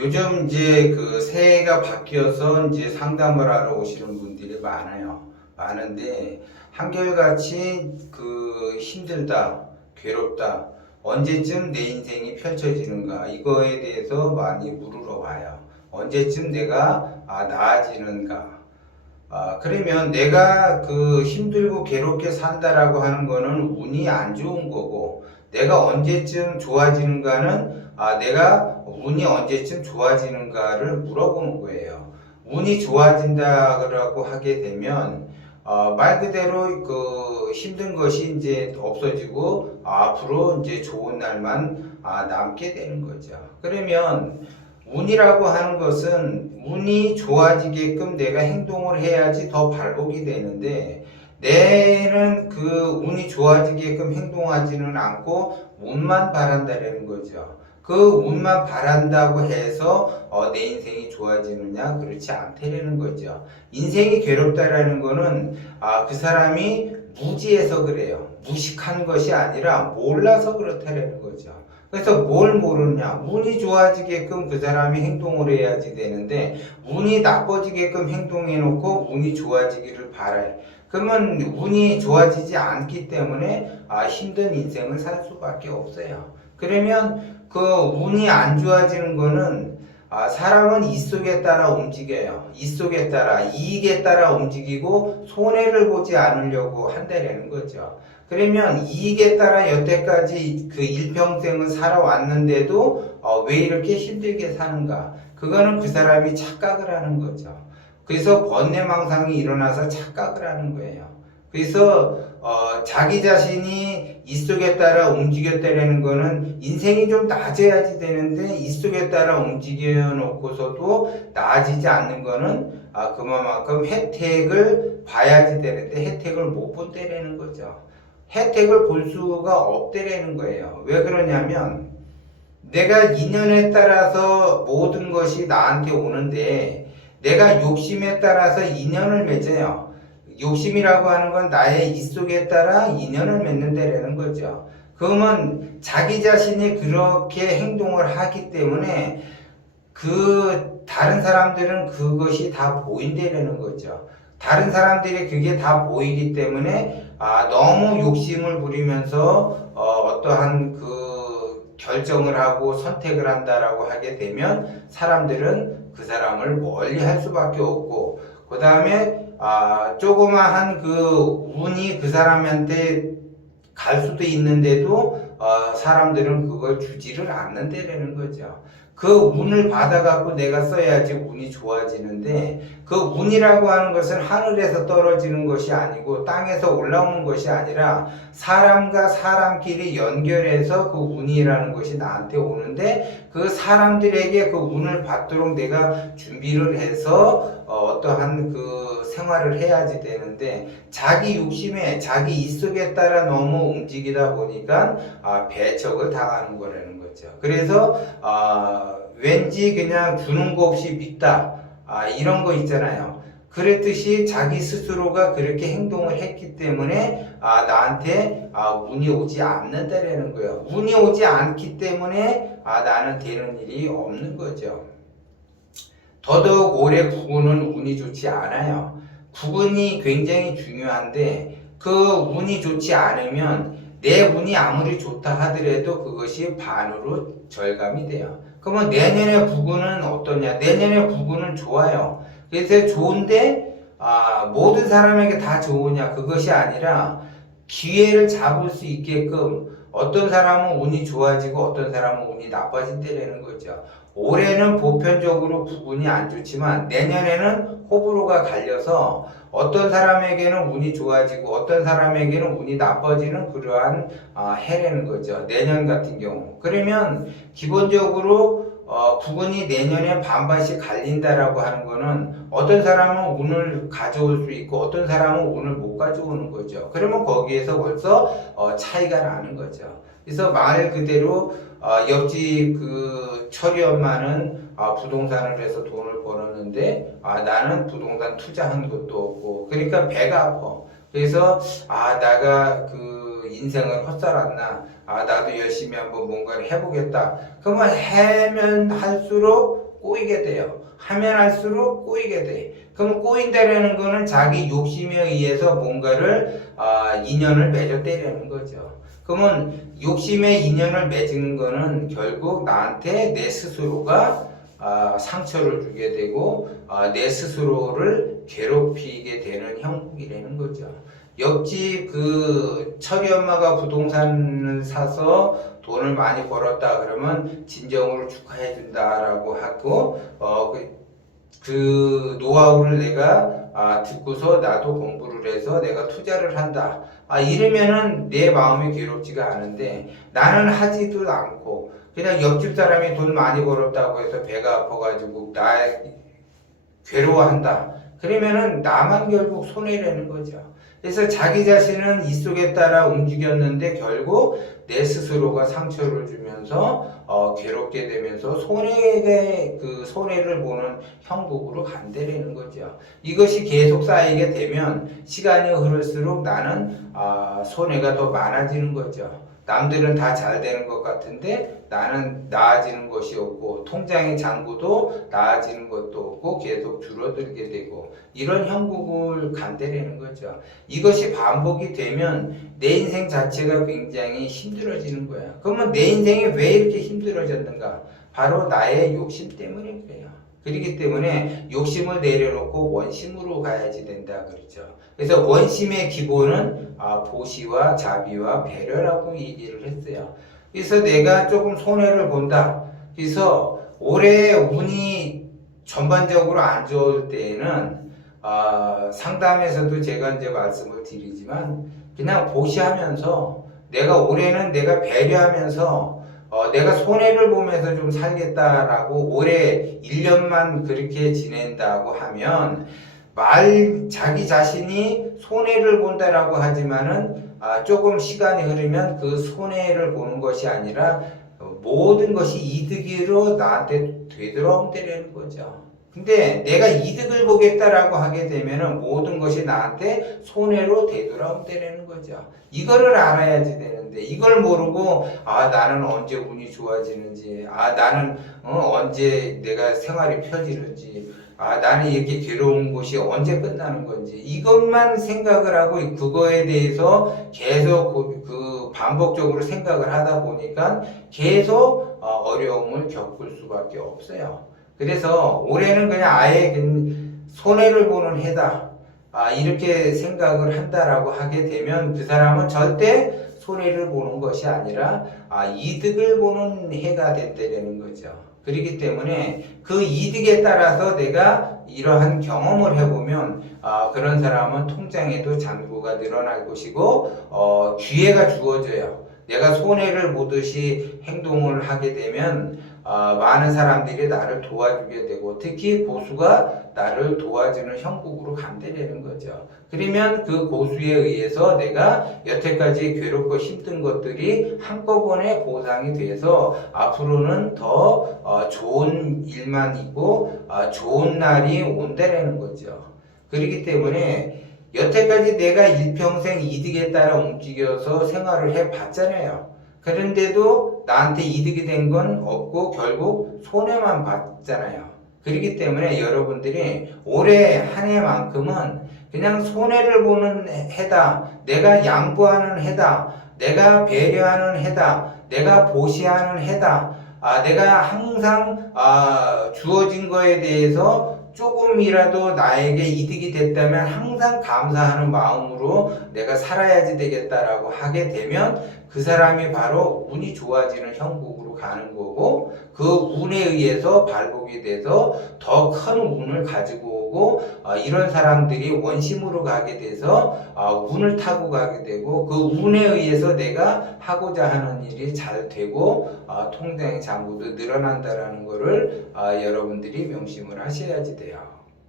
요즘 이제 그 새해가 바뀌어서 이제 상담을 하러 오시는 분들이 많아요. 많은데 한결같이 그 힘들다, 괴롭다, 언제쯤 내 인생이 펼쳐지는가 이거에 대해서 많이 물으러 와요. 언제쯤 내가 나아지는가. 그러면 내가 그 힘들고 괴롭게 산다라고 하는 거는 운이 안 좋은 거고, 내가 언제쯤 좋아지는가는 내가 운이 언제쯤 좋아지는가를 물어보는 거예요. 운이 좋아진다고 하게 되면 말 그대로 그 힘든 것이 이제 없어지고 앞으로 이제 좋은 날만 남게 되는 거죠. 그러면 운이라고 하는 것은 운이 좋아지게끔 내가 행동을 해야지 더 발복이 되는데, 내는 그 운이 좋아지게끔 행동하지는 않고 운만 바란다는 거죠. 그 운만 바란다고 해서 내 인생이 좋아지느냐? 그렇지 않다는 거죠. 인생이 괴롭다라는 거는 그 사람이 무지해서 그래요. 무식한 것이 아니라 몰라서 그렇다는 거죠. 그래서 뭘 모르냐? 운이 좋아지게끔 그 사람이 행동을 해야지 되는데, 운이 나빠지게끔 행동해 놓고 운이 좋아지기를 바라요. 그러면 운이 좋아지지 않기 때문에 힘든 인생을 살 수밖에 없어요. 그러면 그 운이 안 좋아지는 거는 사람은 이 속에 따라 움직여요. 이 속에 따라, 이익에 따라 움직이고 손해를 보지 않으려고 한다는 거죠. 그러면 이익에 따라 여태까지 그 일평생을 살아왔는데도 왜 이렇게 힘들게 사는가? 그거는 그 사람이 착각을 하는 거죠. 그래서 번뇌망상이 일어나서 착각을 하는 거예요. 그래서 자기 자신이 이 속에 따라 움직였다라는 거는 인생이 좀 나아져야지 되는데, 이 속에 따라 움직여 놓고서도 나아지지 않는 거는 그만큼 혜택을 봐야지 되는데 혜택을 못 본다라는 거죠. 혜택을 볼 수가 없다라는 거예요. 왜 그러냐면, 내가 인연에 따라서 모든 것이 나한테 오는데, 내가 욕심에 따라서 인연을 맺어요. 욕심이라고 하는 건 나의 이 속에 따라 인연을 맺는다라는 거죠. 그러면 자기 자신이 그렇게 행동을 하기 때문에 그 다른 사람들은 그것이 다 보인다라는 거죠. 다른 사람들이 그게 다 보이기 때문에 너무 욕심을 부리면서 어떠한 그 결정을 하고 선택을 한다라고 하게 되면 사람들은 그 사람을 멀리 할 수밖에 없고, 그 다음에 조그마한 그 운이 그 사람한테 갈 수도 있는데도 사람들은 그걸 주지를 않는다라는 거죠. 그 운을 받아갖고 내가 써야지 운이 좋아지는데, 그 운이라고 하는 것은 하늘에서 떨어지는 것이 아니고 땅에서 올라오는 것이 아니라 사람과 사람끼리 연결해서 그 운이라는 것이 나한테 오는데, 그 사람들에게 그 운을 받도록 내가 준비를 해서 어떠한 그 생활을 해야지 되는데, 자기 욕심에 자기 입속에 따라 너무 움직이다 보니까 배척을 당하는 거라는 거죠. 그래서 왠지 그냥 주는 거 없이 믿다, 이런 거 있잖아요. 그랬듯이 자기 스스로가 그렇게 행동을 했기 때문에 나한테 운이 오지 않는다라는 거예요. 운이 오지 않기 때문에 나는 되는 일이 없는 거죠. 더더욱 올해 구군은 운이 좋지 않아요. 구군이 굉장히 중요한데, 그 운이 좋지 않으면 내 운이 아무리 좋다 하더라도 그것이 반으로 절감이 돼요. 그러면 내년의 구군은 어떠냐? 내년의 구군은 좋아요. 그래서 좋은데 모든 사람에게 다 좋으냐? 그것이 아니라 기회를 잡을 수 있게끔 어떤 사람은 운이 좋아지고 어떤 사람은 운이 나빠진다는 거죠. 올해는 보편적으로 구군이 안 좋지만 내년에는 호불호가 갈려서 어떤 사람에게는 운이 좋아지고 어떤 사람에게는 운이 나빠지는 그러한 해라는 거죠. 내년 같은 경우. 그러면 기본적으로 구군이 내년에 반반씩 갈린다라고 하는 거는 어떤 사람은 운을 가져올 수 있고 어떤 사람은 운을 못 가져오는 거죠. 그러면 거기에서 벌써 차이가 나는 거죠. 그래서 말 그대로 옆집 그 철이 엄마는 부동산을 해서 돈을 벌었는데 나는 부동산 투자한 것도 없고, 그러니까 배가 아파. 그래서 내가 그 인생을 헛살았나, 나도 열심히 한번 뭔가를 해보겠다. 그러면 하면 할수록 할수록 꼬이게 돼요. 하면 할수록 꼬이게 돼. 그럼 꼬인다라는 거는 자기 욕심에 의해서 뭔가를 인연을 맺었다라는 거죠. 그러면 욕심의 인연을 맺는 거는 결국 나한테 내 스스로가 상처를 주게 되고 내 스스로를 괴롭히게 되는 형국이라는 거죠. 옆집 그 철이 엄마가 부동산을 사서 돈을 많이 벌었다 그러면 진정으로 축하해 준다라고 하고 그 노하우를 내가 듣고서 나도 공부를 해서 내가 투자를 한다. 이러면은 내 마음이 괴롭지가 않은데 나는 하지도 않고 그냥 옆집 사람이 돈 많이 벌었다고 해서 배가 아파가지고 나 괴로워한다. 그러면은 나만 결국 손해라는 거죠. 그래서 자기 자신은 이 속에 따라 움직였는데 결국 내 스스로가 상처를 주면서 괴롭게 되면서 손해를 보는 형국으로 간다라는 거죠. 이것이 계속 쌓이게 되면 시간이 흐를수록 나는 손해가 더 많아지는 거죠. 남들은 다 잘 되는 것 같은데 나는 나아지는 것이 없고 통장의 잔고도 나아지는 것도 없고 계속 줄어들게 되고 이런 형국을 간다라는 거죠. 이것이 반복이 되면 내 인생 자체가 굉장히 힘들어지는 거야. 그러면 내 인생이 왜 이렇게 힘들어졌는가? 바로 나의 욕심 때문에 그래요. 그렇기 때문에 욕심을 내려놓고 원심으로 가야지 된다 그러죠. 그래서 원심의 기본은 보시와 자비와 배려라고 얘기를 했어요. 그래서 내가 조금 손해를 본다. 그래서 올해 운이 전반적으로 안 좋을 때에는 상담에서도 제가 이제 말씀을 드리지만 그냥 보시하면서 내가 올해는 내가 배려하면서 내가 손해를 보면서 좀 살겠다라고 올해 1년만 그렇게 지낸다고 하면 자기 자신이 손해를 본다라고 하지만은 조금 시간이 흐르면 그 손해를 보는 것이 아니라 모든 것이 이득으로 나한테 되돌아온다는 거죠. 근데 내가 이득을 보겠다라고 하게 되면은 모든 것이 나한테 손해로 되돌아온다는 거죠. 이거를 알아야지 되는데 이걸 모르고 나는 언제 운이 좋아지는지 나는 언제 내가 생활이 펴지는지 나는 이렇게 괴로운 곳이 언제 끝나는 건지 이것만 생각을 하고 그거에 대해서 계속 그 반복적으로 생각을 하다 보니까 계속 어려움을 겪을 수밖에 없어요. 그래서 올해는 그냥 아예 손해를 보는 해다. 이렇게 생각을 한다라고 하게 되면 그 사람은 절대 손해를 보는 것이 아니라 이득을 보는 해가 된다는 거죠. 그렇기 때문에 그 이득에 따라서 내가 이러한 경험을 해보면 그런 사람은 통장에도 잔고가 늘어날 것이고 기회가 주어져요. 내가 손해를 보듯이 행동을 하게 되면 많은 사람들이 나를 도와주게 되고 특히 고수가 나를 도와주는 형국으로 간다는 거죠. 그러면 그 고수에 의해서 내가 여태까지 괴롭고 힘든 것들이 한꺼번에 보상이 돼서 앞으로는 더 좋은 일만 있고 좋은 날이 온다는 거죠. 그렇기 때문에 여태까지 내가 일평생 이득에 따라 움직여서 생활을 해봤잖아요. 그런데도 나한테 이득이 된 건 없고 결국 손해만 봤잖아요. 그렇기 때문에 여러분들이 올해 한 해만큼은 그냥 손해를 보는 해다. 내가 양보하는 해다. 내가 배려하는 해다. 내가 보시하는 해다. 내가 항상 주어진 거에 대해서 조금이라도 나에게 이득이 됐다면 항상 감사하는 마음으로 내가 살아야지 되겠다라고 하게 되면 그 사람이 바로 운이 좋아지는 형국으로 가는 거고 그 운에 의해서 발복이 돼서 더 큰 운을 가지고 오고 이런 사람들이 원심으로 가게 돼서 운을 타고 가게 되고 그 운에 의해서 내가 하고자 하는 일이 잘 되고 통장의 잔고도 늘어난다라는 거를 여러분들이 명심을 하셔야지 돼요.